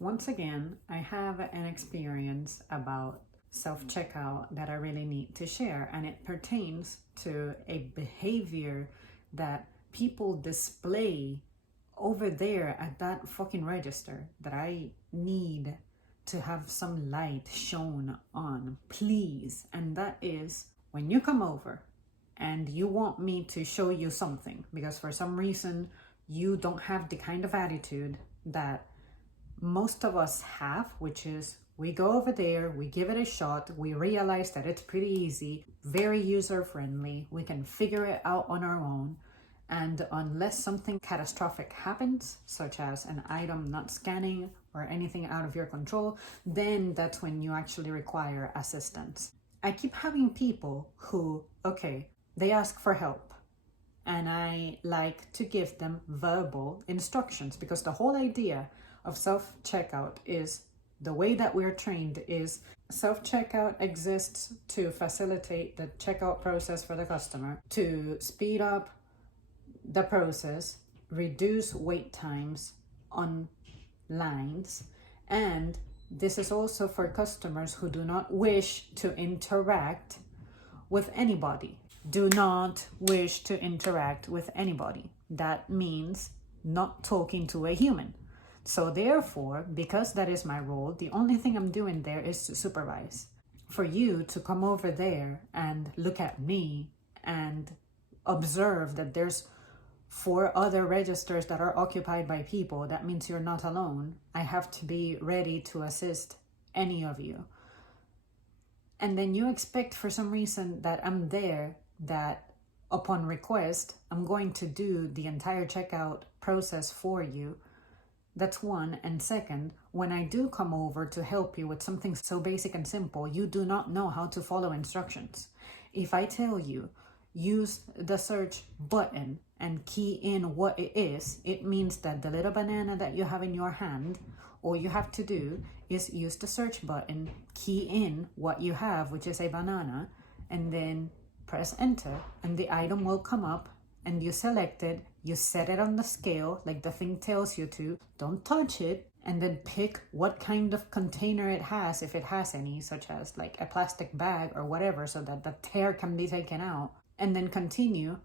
Once again, I have an experience about self-checkout that I really need to share, and it pertains to a behavior that people display over there at that fucking register that I need to have some light shown on, please. And that is when you come over and you want me to show you something because for some reason you don't have the kind of attitude that most of us have, which is we go over there, we give it a shot, we realize that it's pretty easy, very user friendly, we can figure it out on our own. And unless something catastrophic happens, such as an item not scanning or anything out of your control, then that's when you actually require assistance. I keep having people who, okay, they ask for help. And I like to give them verbal instructions because the whole idea of self-checkout is the way that we're trained is self-checkout exists to facilitate the checkout process for the customer, to speed up the process, reduce wait times on lines, and this is also for customers who do not wish to interact with anybody. Do not wish to interact with anybody. That means not talking to a human. So therefore, because that is my role, the only thing I'm doing there is to supervise. For you to come over there and look at me and observe that there's 4 other registers that are occupied by people, that means you're not alone. I have to be ready to assist any of you. And then you expect for some reason that I'm there, that upon request, I'm going to do the entire checkout process for you. That's one. And second, when I do come over to help you with something so basic and simple, you do not know how to follow instructions. If I tell you, use the search button and key in what it is, it means that the little banana that you have in your hand, all you have to do is use the search button, key in what you have, which is a banana, and then press enter, and the item will come up, and you select it, you set it on the scale like the thing tells you to, don't touch it, and then pick what kind of container it has, if it has any, such as like a plastic bag or whatever, so that the tear can be taken out, and then continue.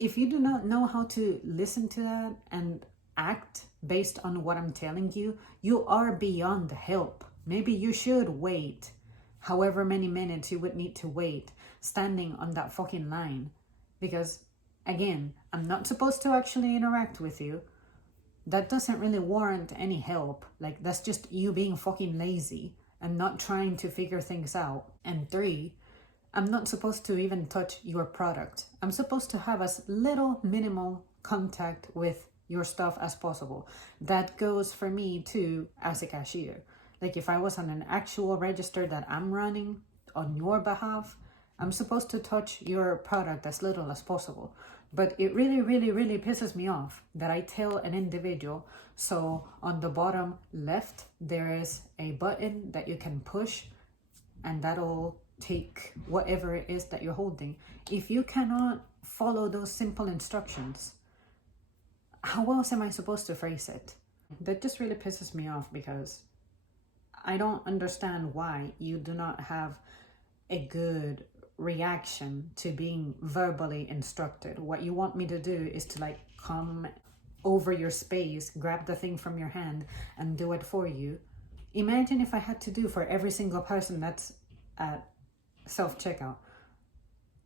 If you do not know how to listen to that and act based on what I'm telling you, you are beyond help. Maybe you should wait however many minutes you would need to wait standing on that fucking line, because again, I'm not supposed to actually interact with you. That doesn't really warrant any help. Like, that's just you being fucking lazy and not trying to figure things out. And 3, I'm not supposed to even touch your product. I'm supposed to have as little minimal contact with your stuff as possible. That goes for me too as a cashier. Like, if I was on an actual register that I'm running on your behalf, I'm supposed to touch your product as little as possible. But it really, really, really pisses me off that I tell an individual, so on the bottom left, there is a button that you can push and that'll take whatever it is that you're holding. If you cannot follow those simple instructions, how else am I supposed to phrase it? That just really pisses me off because I don't understand why you do not have a good reaction to being verbally instructed. What you want me to do is to like come over your space, grab the thing from your hand and do it for you. Imagine if I had to do for every single person that's at self-checkout.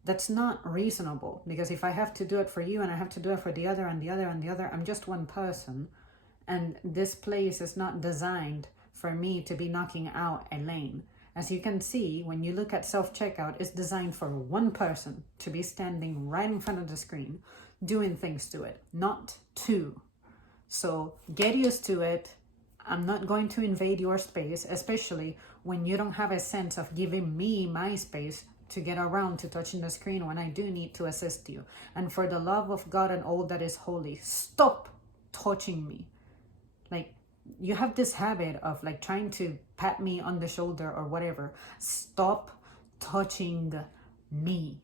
That's not reasonable, because if I have to do it for you and I have to do it for the other and the other and the other, I'm just one person, and this place is not designed for me to be knocking out a lane. As you can see, when you look at self-checkout, it's designed for one person to be standing right in front of the screen doing things to it, not 2. So get used to it. I'm not going to invade your space, especially when you don't have a sense of giving me my space to get around to touching the screen when I do need to assist you. And for the love of God and all that is holy, stop touching me. Like, you have this habit of like trying to pat me on the shoulder or whatever. Stop touching me.